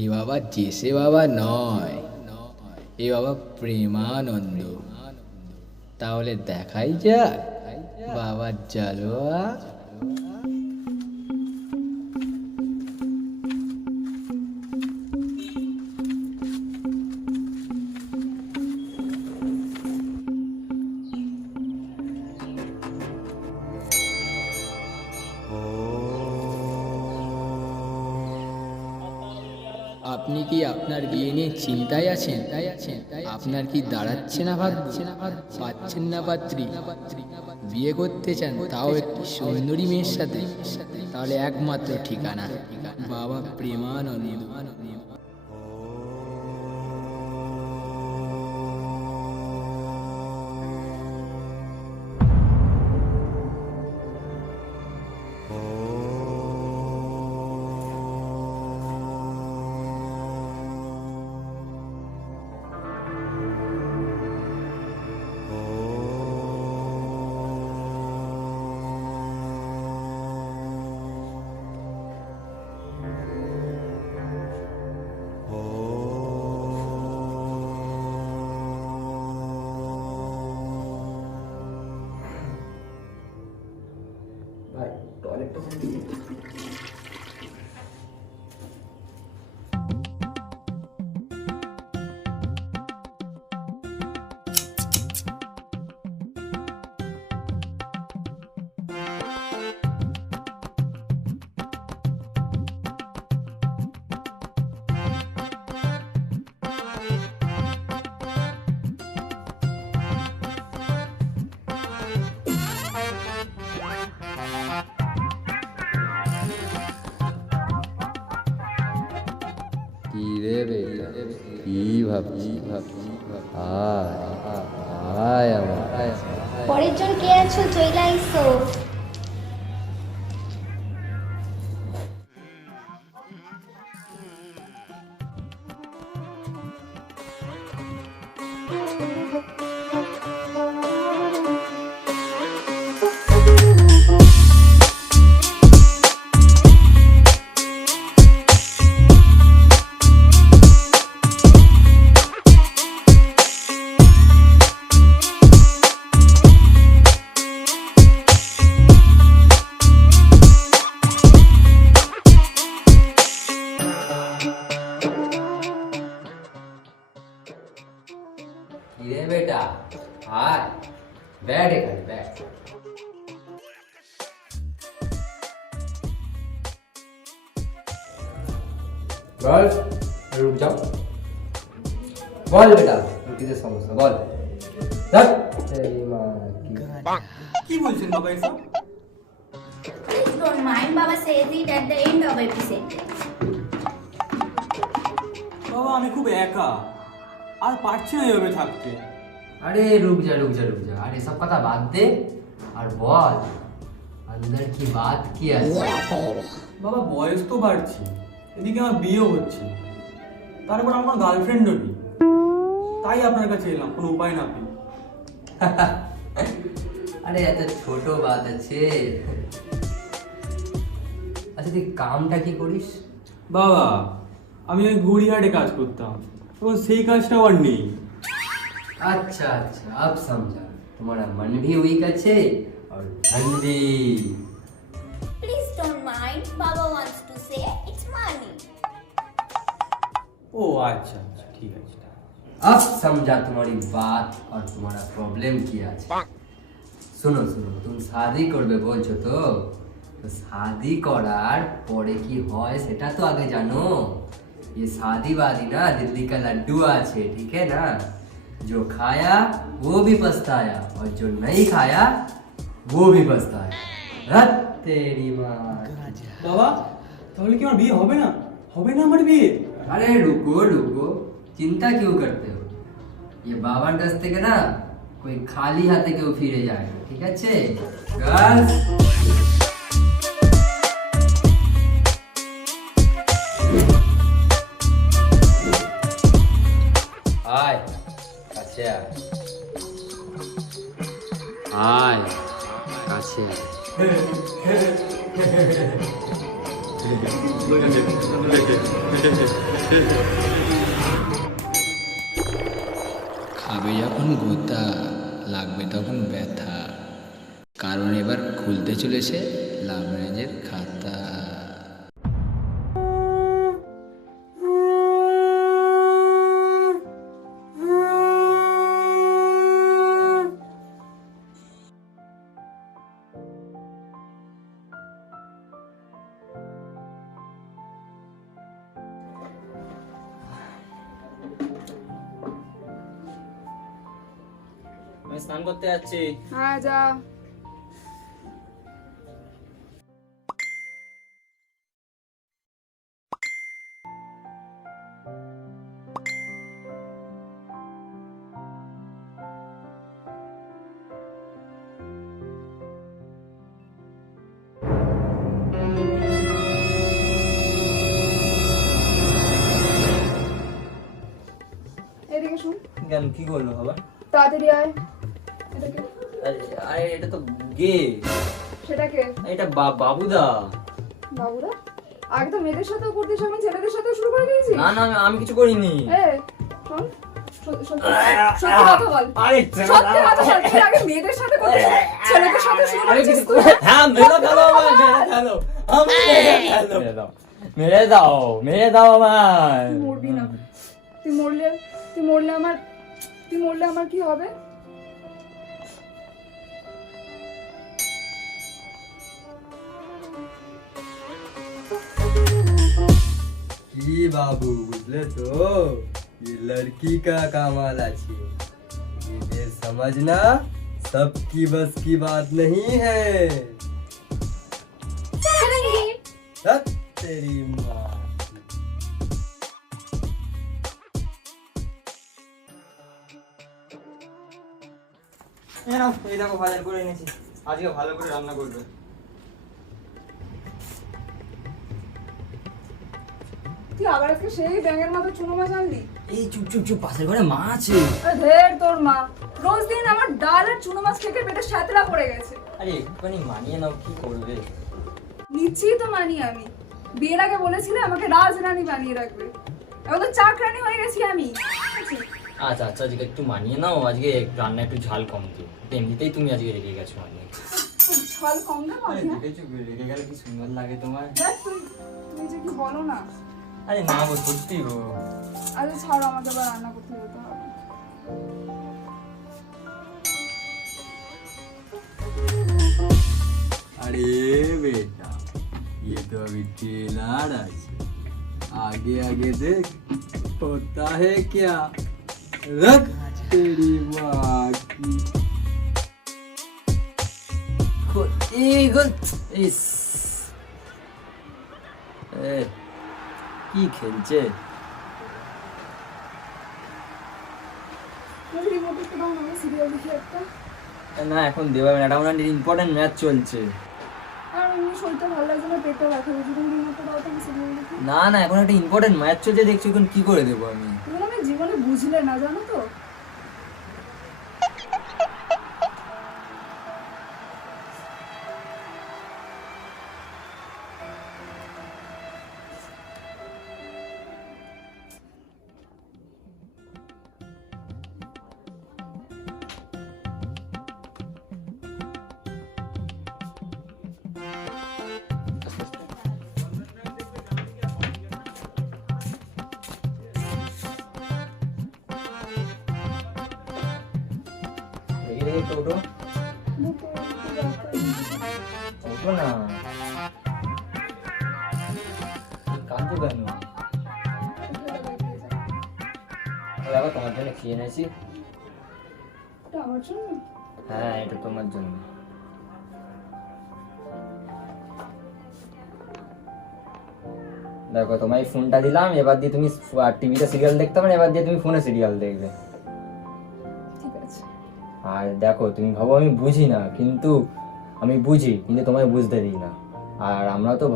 এ বাবা জেসে বাবা নয়, এ বাবা প্রেমানন্দ। তাহলে দেখাই যাক বাবার জালোয়া। আপনি কি আপনার বিয়ে নিয়ে চিন্তায় আছেন? আপনার কি দাঁড়াচ্ছে না, পাচ্ছেন না পাত্রী, বিয়ে করতে চান তাও একটি সুন্দরী মেয়ের সাথে? তাহলে একমাত্র ঠিকানা বাবা প্রেমানন্দ। ভাই টয়লেটটা কোন দিকে? কি রে বেটা, কি ভাবছি? আয় আয় আমার পরের জন কে আছো? চইলা আইসো। কি রে বেটা, আয় बैठ এখানে बैठ। বল, রুক যাও। বল বেটা, কিসের সমস্যা বল। দেখ তেরি মা কি বলছেন বাবা এসব? Please don't mind, Baba says it at the end of every sentence. বাবা আমি খুব একা, আর পারছি না এভাবে থাকতে। अरे रुक जा रुक जा रुक जा, अरे सब कथा बात दे और बोल अंदर की बात की আছে। বাবা বয়স তো বাড়ছে, এদিকে আমার বিয়েও হচ্ছে, তারপর আমার গার্লফ্রেন্ডও নেই, তাই আপনার কাছে এলাম কোনো উপায় না পেয়ে। আরে এত ছোট বাত আছে। আচ্ছা তুই কামটা কি করিস? বাবা আমি ওই গড়িয়াহাটে কাজ করতাম, এবং সেই কাজটাও আর নেই। अच्छा अच्छा अब समझा, तुम्हारा मन भी वीक अच्छे और धन भी। Please don't mind, Baba wants to say it's money. ও আচ্ছা আচ্ছা ঠিক আছে। अब समझा तुम्हारी बात और तुम्हारा प्रॉब्लम क्या है। सुनो सुनो, तुम शादी করবে বলছো তো, তো शादी করার পরে কি হয় সেটা তো আগে জানো। ये शादी वादी ना दिल्ली का लड्डू আছে, ठीक है ना। जो खाया वो भी पछताया और जो नहीं खाया वो भी पछताया। रत तेरी माँ। বাবা তাহলে কি আমার বিয়ে হবে না? হবে না আমার বিয়ে? अरे रुको रुको, चिंता क्यों करते हो। ये बावन दस থেকে না कोई खाली हाथे কেউ ফিরে যায় না, ঠিক আছে গার্লস। আয় কাছে আয়, কাছে আয়। খাবে যখন গোতা লাগবে তখন ব্যথা, কারণ এবার খুলতে চলেছে লাভ ম্যারেজের খাতা। আমি স্নান করতে যাচ্ছি। হ্যাঁ যা। এদিকে শুন, কেন, কি করলো আবার? তাড়াতাড়ি আয়। এটাকে, আরে এটা তো গে, সেটাকে এটা বাবুদা। বাবুরা আগে তো মেয়েদের সাথেও করতিস, এখন ছেলেদের সাথেও শুরু করে দিয়েছিস। না না আমি কিছু করিনি। এ শোন, সত্যি কথা বল। আরে সত্যি কথা বল, তুই আগে মেয়েদের সাথে করতিস, ছেলেদের সাথে শুরু করেছিস তুই। হ্যাঁ মেরে ফেলো আমার, মেরে ফেলো, আমি মেরে দাও, মেরে দাও আমার। তুই মরবি না, তুই মরলে আমার কি হবে? কি বাবু, বুঝলে তো ये लड़की का कमाल আছে, ये समझना सबकी बस की बात नहीं है। सब तेरी माँ की। এই দেখো বাজার করে এনেছি, আজকে ভালো করে রান্না করবে। তুই আবার আজকে সেই ব্যাঙের মতো চুনো মাছ আনলি? এই চুপ চুপ চুপ, পাশের ঘরে মা আছে। আরে ধের তোর মা, রোজ দিন আমার ডাল আর চুনো মাছ খেতে পেটে সাতলা পড়ে গেছে। আরে একটুখানি মানিয়ে নাও, কি করবে? নিচ্ছি তো মানিয়ে আমি। বিয়ের আগে বলেছিলে আমাকে রাজরানী বানিয়ে রাখবে, এখন তো চাকরানি হয়ে গেছি আমি। আচ্ছা আচ্ছা, আজকে একটু মানিয়ে নাও, আজকে রান্না একটু ঝাল কম দিও। এমনিতেই তুমি আজকে রেগে গেছো অনেক। ছল কম না কথা। রেগে গেলে কি সুন্দর লাগে তোমার। দেখ তুমি যে কি বলো না। আরে না গো, সত্যি গো। আচ্ছা ছাড়ো, আমাকে আবার রান্না করতে যেতে হবে। अरे बेटा, ये तो अभी टेलर আছে, आगे आगे देख होता है क्या। रख तेरी माँ की। ইস, কি খেলছে? তুমি রিমোট একটু দাও না, আমি সিরিয়াল দেখি একটা। না এখন দেওয়া যাবে না, এটা আমার ইম্পর্টেন্ট ম্যাচ চলছে। আর এমনি শরীরটা ভালো লাগছে না, পেটটা ব্যথা করছে, তুমি রিমোটটা দাও তো, আমি সিরিয়াল দেখি। না না, এখন একটা ইম্পর্টেন্ট ম্যাচ চলছে দেখছি, এখন কি করে দেবো আমি? তুমি আমি জীবনে বুঝলে না, জানো তো। দেখি দেখি একটু ওঠো, ওঠো না, কাঁদছো কেন? দেখো তোমার জন্য খেয়ে এনেছি। এটা আমার জন্য? হ্যাঁ এটা তোমার জন্য। দেখো তোমায় ফোনটা দিলাম, এবার দিয়ে তুমি টিভিতে সিরিয়াল দেখতে পারো, এবার দিয়ে তুমি ফোনে সিরিয়াল দেখবে। ঠিক আছে। আর দেখো তুমি ভাবো আমি বুঝি না, কিন্তু আমি বুঝি, কিন্তু তোমায় বুঝতে দিই না। আর আমরা তো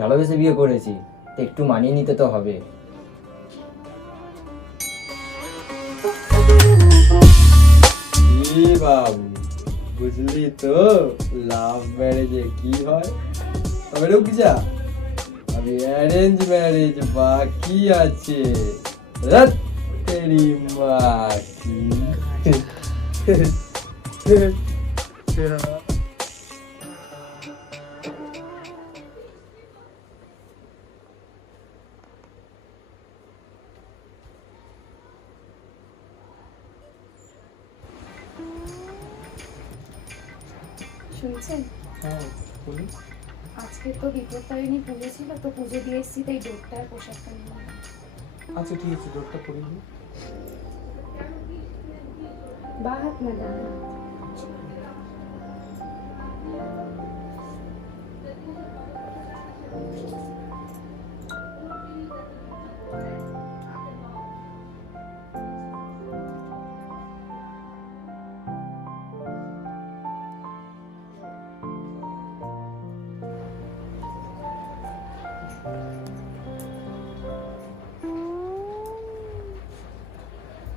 ভালোবেসে বিয়ে করেছি, তো একটু মানিয়ে নিতে তো হবে। কি বাবু, বুঝলি তো লাভ ম্যারেজে কি হয়। তবে রুক যা, অ্যারেঞ্জ ম্যারেজ বাকি আছে। রাত তেরি মাকি। শুনছেন? হ্যাঁ বলুন। আজকে তো বিপত্তারিণী পুজো ছিল, তো পুজো দিয়ে এসেছি, তাই ডোরটা আর পোশাকটা নিলাম। আচ্ছা ঠিক আছে, ডোরটা করে দিন। বা হাত না ডান হাত।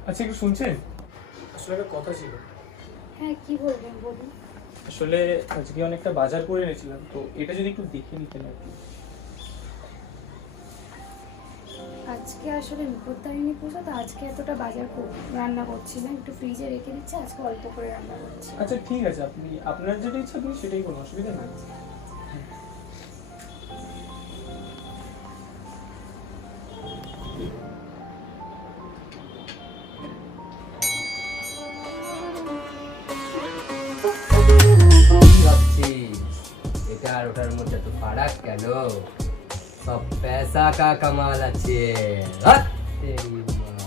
আচ্ছা একটু শুনছেন, আসলে একটা কথা ছিল। হ্যাঁ, কি বলবেন বলুন। আসলে আজকে অনেকটা বাজার করে এনেছিলাম, তো এটা যদি একটু দেখে নিতেন আর কি। আজকে আসলে বিপত্তারিণী পুজো, তো আজকে এতটা বাজার রান্না করছি না, একটু ফ্রিজে রেখে দিচ্ছি, আজকে অল্প করে রান্না করছি। আচ্ছা ঠিক আছে, আপনি আপনার যেটা ইচ্ছা আপনি সেটাই কোনো অসুবিধা নেই। কি ভাবছিস? এটা আর ওটার মধ্যে তো ফারাক কেন? সব पैसा का कमाल আছে। হাত তেরি মাকি।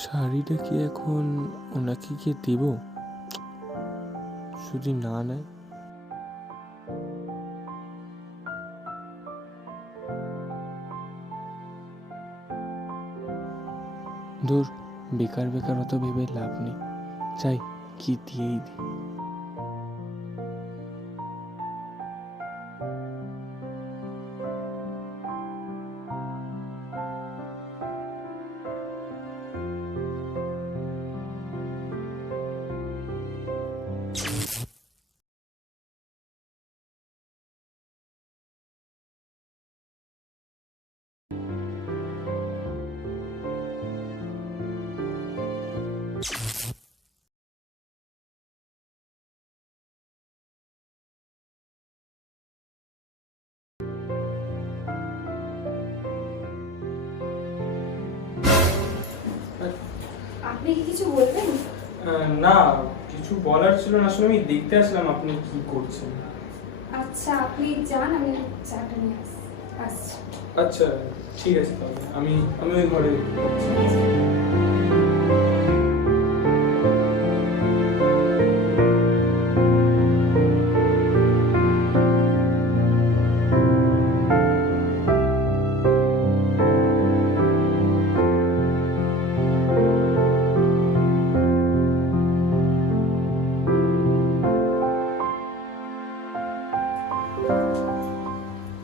শাড়িটা কি এখন ওনাকে গিয়ে দেব? যদি না নেয়? দূর, বেকার বেকার অত ভেবে লাভ নেই, চাই কি দিয়েই দিই। আপনি কি কিছু বলবেন? না, কিছু বলার ছিল না, আসলে আমি দেখতে আসলাম আপনি কি করছেন। আচ্ছা, আপনি যান, আমি চাটা নিয়ে আসছি। আচ্ছা ঠিক আছে, তাহলে আমি ওই ঘরে যাচ্ছি।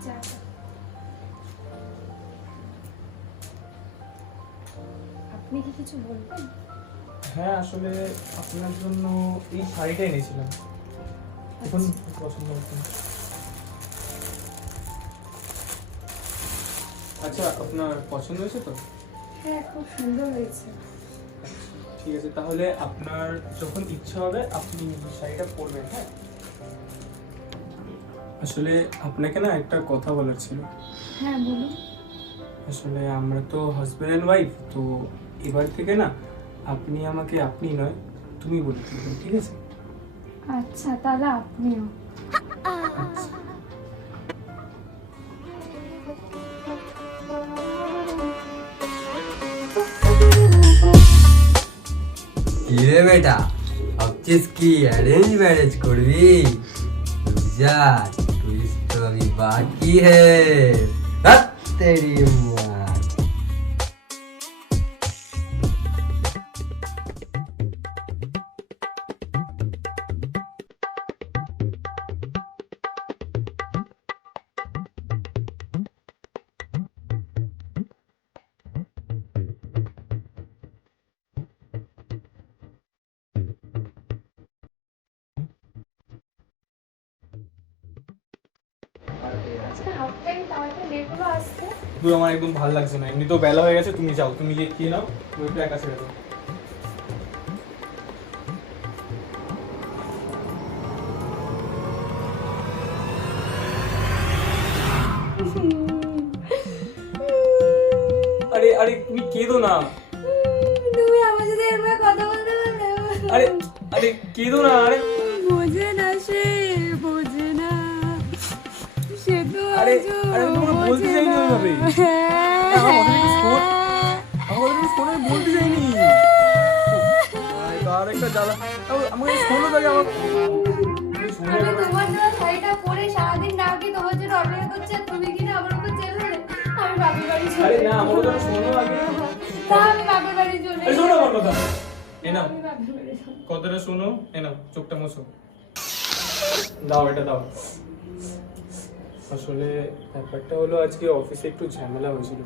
চাটা। আপনি কি কিছু বলবেন? হ্যাঁ, আসলে আপনার জন্য এই শাড়িটা এনেছিলাম, এখন পছন্দ হচ্ছে। আচ্ছা আপনার পছন্দ হয়েছে তো? হ্যাঁ, খুব সুন্দর হয়েছে। ঠিক আছে, তাহলে আপনার যখন ইচ্ছা হবে আপনি শাড়িটা পরবেন। হ্যাঁ, আসলে আপনাকে না একটা কথা বলার ছিল। হ্যাঁ বলুন। আসলে আমরা তো হাজব্যান্ড অ্যান্ড ওয়াইফ, তো এবার থেকে না আপনি আমাকে আপনি নয় তুমি বলতে, ঠিক আছে? আচ্ছা, তাহলে আপনিও। আচ্ছা। কি রে বেটা, ভাবছিস কি অ্যারেঞ্জ ম্যারেজ করবি? रुक जा, ट्विस्ट तो अभी बाकी है। हट तेरी माँ। আজকে হাফ টাইম তাও একটা লেট হলো আসতে। তুই আমার একদম ভালো লাগছে না, এমনি তো বেলা হয়ে গেছে, তুমি যাও, তুমি গিয়ে খেয়ে নাও, তুমি একটু একা ছেড়ে দাও। আরে আরে তুমি কেঁদো না, তুমি আমার সাথে এরকম কথা বলতে পারলে? আরে আরে কেঁদো না, আরে বোঝে না সে, বোঝে না সে তো আরে আজও আরে আমি তোমাকে বলতে বোঝে চাইনি না। ওইভাবে, আমার কথাটা একটু শোন, আমার কথাটা একটু শোন, আমি বলতে চাইনি। আর একটা জ্বালা, আমাকে শোনো তাকে, আমার শোনো। আমি তোমার জন্য শাড়িটা পরে সারাদিন না কি তোমার জন্য অপেক্ষা করছি, আর তুমি কিনা আমার উপর চেলে? আমি বাপের বাড়ি চলে আরে না, আমার কথা শোনো আগে। তা আমি বাপের বাড়ি চলে আরে শোনো আমার কথা, এ নাও আমি বাপের বাড়ি চলে কথাটা শোনো, এ নাও চোখটা মুছো, দাও এটা দাও। আসলে ব্যাপারটা হলো আজকে অফিসে একটু ঝামেলা হয়েছিল,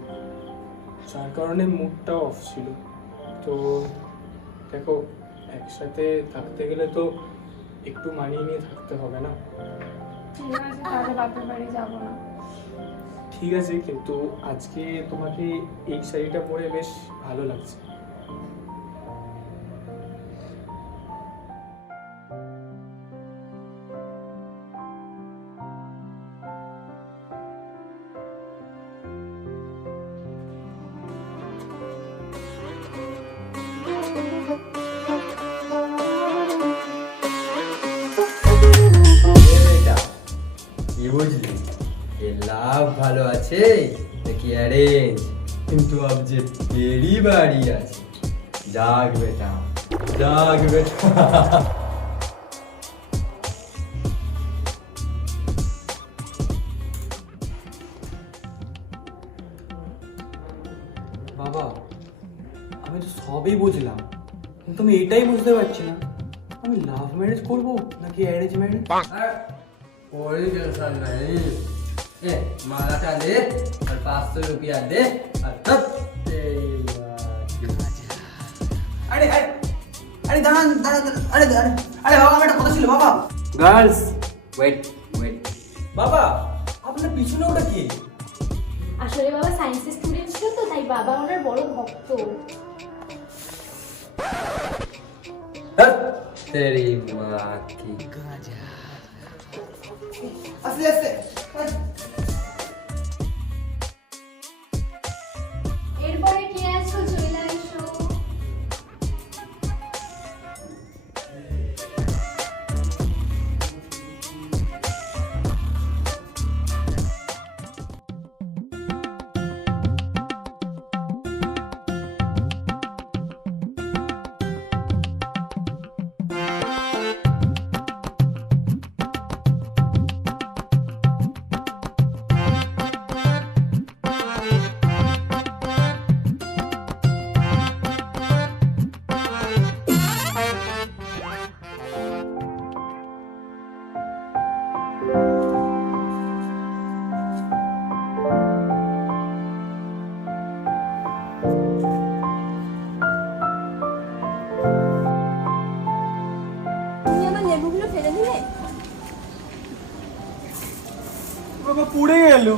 যার কারণে মুডটা অফ ছিল। তো দেখো, একসাথে থাকতে গেলে তো একটু মানিয়ে নিয়ে থাকতে হবে না? ঠিক আছে, তাহলে বাপের বাড়ি যাবো না। ঠিক আছে, কিন্তু আজকে তোমাকে এই শাড়িটা পরে বেশ ভালো লাগছে। এটা কি বুঝলি, এ লাভ ভালো আছে নাকি অ্যারেঞ্জ, কিন্তু আব যে তেরি বাড়ি আছে। জাগ বেটা, জাগ বেটা। বাবা, আমি তো সবই বুঝলাম, কিন্তু আমি এটাই বুঝতে পারছি না, আমি লাভ ম্যারেজ করব নাকি অ্যারেঞ্জ ম্যারেজ? कोई टेंशन नहीं, ए मालाटा दे और 500 रुपया दे और तब तेरी माँ की। আরে আরে আরে দাঁড়ান দাঁড়ান দাঁড়ান, আরে আরে আরে বাবা, আমার একটা কথা ছিল বাবা। গার্লস ওয়েট ওয়েট, বাবা, আপনার পিছনে ওটা কি? আসলে বাবা সায়েন্সের স্টুডেন্ট ছিল তো, তাই বাবা ওনার বড় ভক্ত। तेरी माँ की। আস্তে আস্তে। এরপরে কে আসো, চলে আসো। তুমি আমার লেবুগুলো ফেলে দিলে? বাবা পুড়ে গেল।